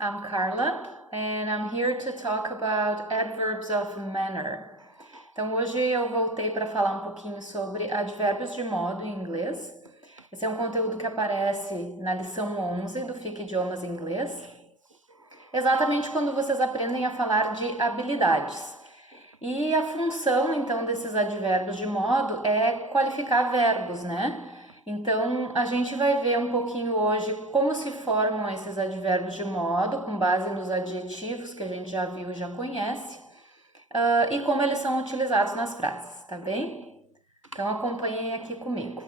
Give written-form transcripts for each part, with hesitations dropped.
I'm Carla, and I'm here to talk about adverbs of manner. Então, hoje eu voltei para falar um pouquinho sobre advérbios de modo em inglês. Esse é um conteúdo que aparece na lição 11 do Fique Idiomas em Inglês, exatamente quando vocês aprendem a falar de habilidades. E a função, então, desses advérbios de modo é qualificar verbos, né? Então, a gente vai ver um pouquinho hoje como se formam esses advérbios de modo, com base nos adjetivos que a gente já viu e já conhece, e como eles são utilizados nas frases, tá bem? Então, acompanhem aqui comigo.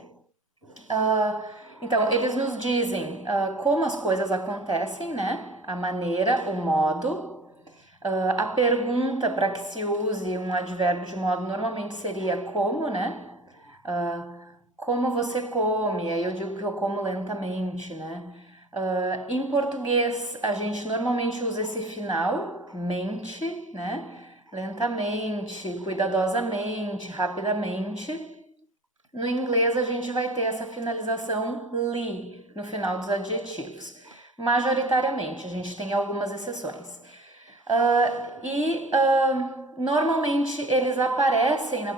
Então, eles nos dizem como as coisas acontecem, né? A maneira, o modo. A pergunta para que se use um advérbio de modo normalmente seria como, né? Como você come? Aí eu digo que eu como lentamente, né? Em português, a gente normalmente usa esse final, mente, né? Lentamente, cuidadosamente, rapidamente. No inglês, a gente vai ter essa finalização li no final dos adjetivos. Majoritariamente, a gente tem algumas exceções. Normalmente eles aparecem na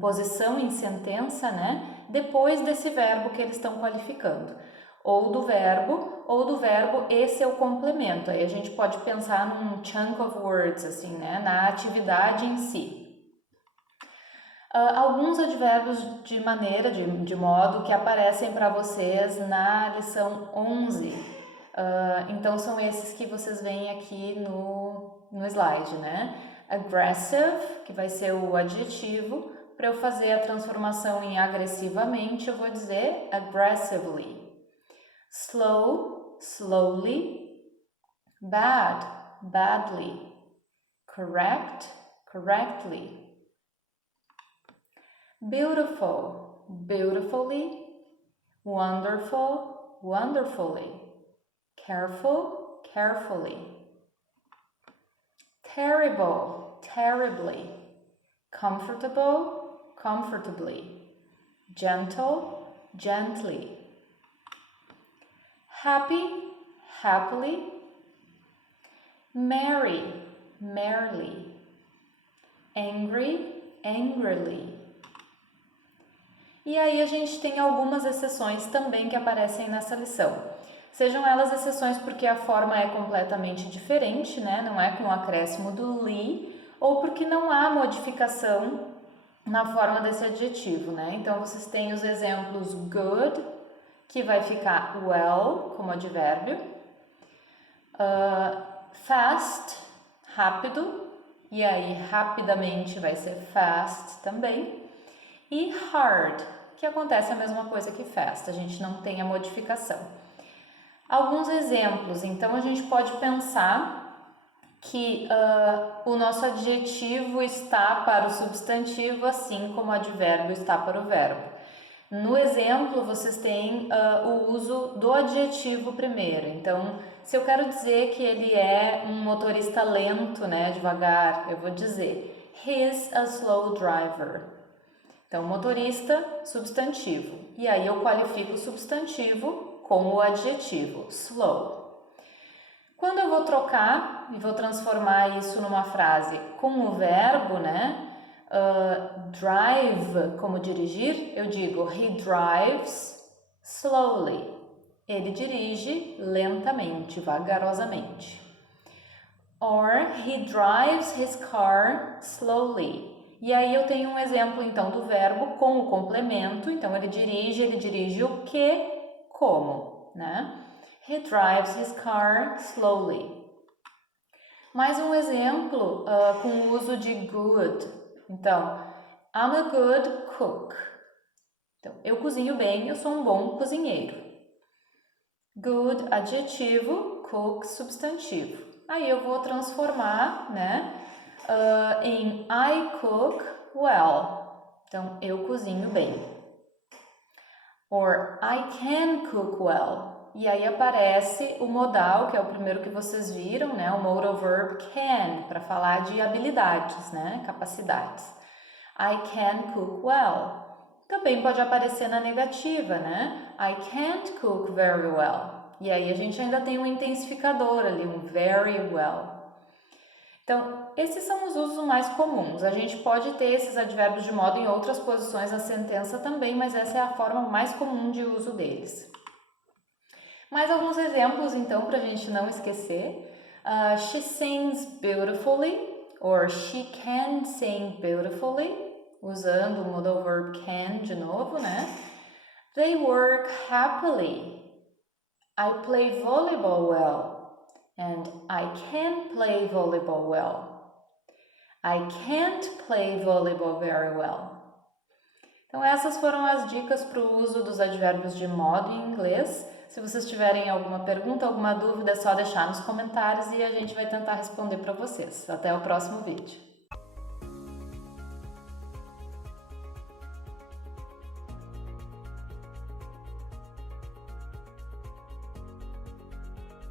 posição em sentença, né? Depois desse verbo que eles estão qualificando. Ou do verbo, esse é o complemento. Aí a gente pode pensar num chunk of words, assim, né? Na atividade em si. Alguns advérbios de maneira, de modo, que aparecem para vocês na lição 11. Então, são esses que vocês veem aqui no slide, né? Aggressive, que vai ser o adjetivo. Para eu fazer a transformação em agressivamente, eu vou dizer aggressively. Slow, slowly. Bad, badly. Correct, correctly. Beautiful, beautifully. Wonderful, wonderfully. Careful, carefully. Terrible, terribly. Comfortable, comfortably. Gentle, gently. Happy, happily. Merry, merrily. Angry, angrily. E aí a gente tem algumas exceções também que aparecem nessa lição. Sejam elas exceções porque a forma é completamente diferente, né? Não é com o acréscimo do li, ou porque não há modificação na forma desse adjetivo, né? Então, vocês têm os exemplos good, que vai ficar well como advérbio, fast, rápido, e aí rapidamente vai ser fast também, e hard, que acontece a mesma coisa que fast, a gente não tem a modificação. Alguns exemplos, então a gente pode pensar que o nosso adjetivo está para o substantivo, assim como o advérbio está para o verbo. No exemplo, vocês têm o uso do adjetivo primeiro. Então, se eu quero dizer que ele é um motorista lento, né, devagar, eu vou dizer he's a slow driver. Então, motorista, substantivo. E aí eu qualifico o substantivo com o adjetivo, slow. Quando eu vou trocar e vou transformar isso numa frase com o verbo, né? Drive, como dirigir, eu digo he drives slowly. Ele dirige lentamente, vagarosamente. Or he drives his car slowly. E aí eu tenho um exemplo então do verbo com o complemento. Então ele dirige o que? Como, né? He drives his car slowly. Mais um exemplo com o uso de good. Então, I'm a good cook. Então, eu cozinho bem, eu sou um bom cozinheiro. Good, adjetivo, cook, substantivo. Aí eu vou transformar, né, em I cook well. Então, eu cozinho bem. Or I can cook well. E aí aparece o modal, que é o primeiro que vocês viram, né? O modal verb can, para falar de habilidades, né? Capacidades. I can cook well. Também pode aparecer na negativa, né? I can't cook very well. E aí a gente ainda tem um intensificador ali, um very well. Então, esses são os usos mais comuns. A gente pode ter esses advérbios de modo em outras posições da sentença também, mas essa é a forma mais comum de uso deles. Mais alguns exemplos, então, para a gente não esquecer. She sings beautifully, or she can sing beautifully, usando o modal verb can de novo, né? They work happily. I play volleyball well. And I can play volleyball well. I can't play volleyball very well. Então essas foram as dicas para o uso dos advérbios de modo em inglês. Se vocês tiverem alguma pergunta, alguma dúvida, é só deixar nos comentários e a gente vai tentar responder para vocês. Até o próximo vídeo.